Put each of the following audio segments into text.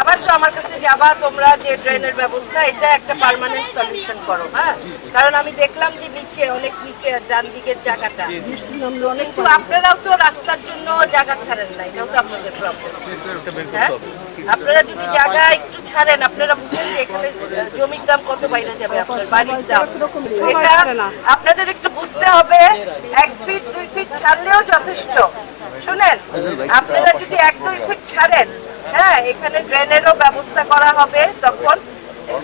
আবার তো আমার কাছে যাবা তোমরা যে ড্রেনের ব্যবস্থা এটা একটা পার্মানেন্ট সলিউশন করো, হ্যাঁ, কারণ আমি দেখলাম যে নিচে অনেক নিচে ডান দিকের জায়গাটা, কিন্তু আপনারাও তো রাস্তার জন্য জায়গা ছাড়েন না, এটাও তো আপনাদের প্রবলেম। হ্যাঁ, আপনারা যদি জায়গা একটু ছাড়েন, আপনারা বুঝেন যে এখানে জমির দাম কত বাইরে যাবে, আপনার বাড়ির দাম, এটা আপনাদের একটু বুঝতে হবে। 1 ফিট 2 ফিট ছাড়লেও যথেষ্ট। শুনেন, আপনারা যদি 1-2 ফিট ছাড়েন, হ্যাঁ, এখানে ড্রেনেরও ব্যবস্থা করা হবে, তখন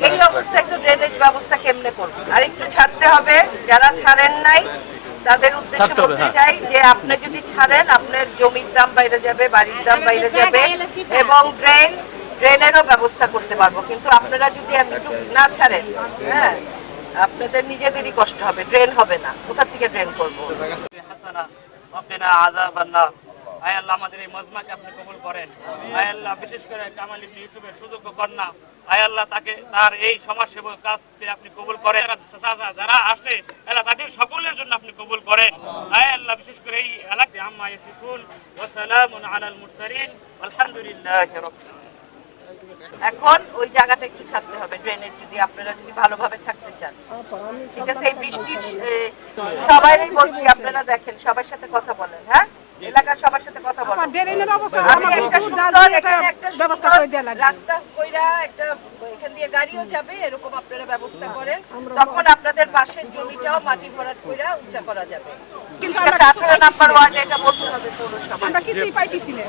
এই অবস্থায় তো ড্রেনেজ ব্যবস্থা কেমনে করবে, আর একটু ছাড়তে হবে। যারা ছাড়েন নাই তাদের উদ্দেশ্যে বলতে চাই যে আপনি যদি ছাড়েন, আপনার জমির দাম বাইরে যাবে, বাড়ির দাম বাইরে যাবে, এবং ড্রেনেরও ব্যবস্থা করতে পারবো। কিন্তু আপনারা যদি এতটুকু না ছাড়েন, হ্যাঁ, আপনাদের নিজেদেরই কষ্ট হবে, ড্রেন হবে না, কোথা থেকে ড্রেন করবো। আয় আল্লাহ, আমাদের এই মজমাকে আপনি কবুল করেন। আয় আল্লাহ, বিশেষ করে কামাল ইবনে ইউসুফের সুযোগ্য কন্যা, আয় আল্লাহ, তাকে তার এই সমাজসেবক কাজকে আপনি কবুল করেন। যারা আসে আল্লাহ, তাদের সকলের জন্য আপনি কবুল করেন। আয় আল্লাহ, বিশেষ করে এই এলাকায় আম্মা ইয়াসিফুন ওয়া সালামুন আলাল মুরসালিন আলহামদুলিল্লাহি রাব্বিল আলামিন। এখন ওই জায়গাটা একটু ছাড়তে হবে ড্রেনের, যদি আপনারা যদি ভালোভাবে থাকতে চান। ঠিক আছে, এই বৃষ্টির সবাই বলছি, আপনারা দেখেন, সবার সাথে কথা বলেন, হ্যাঁ, এলাকার সবার সাথে কথা বলেন। আমি একটা সুন্দর এখানে একটা ব্যবস্থা করে দেয়া লাগবে, রাস্তা কইরা একটা এখান দিয়ে গাড়িও যাবে, এরকম আপনারা ব্যবস্থা করেন, তখন আপনাদের পাশের জমিটাও মাটি ভরাট কইরা উঁচা করা যাবে। কিন্তু 18 নাম্বার ওয়ার্ডে এটা বলতে হবে পৌরসভা, আমরা কিছুই পাইতেছি না।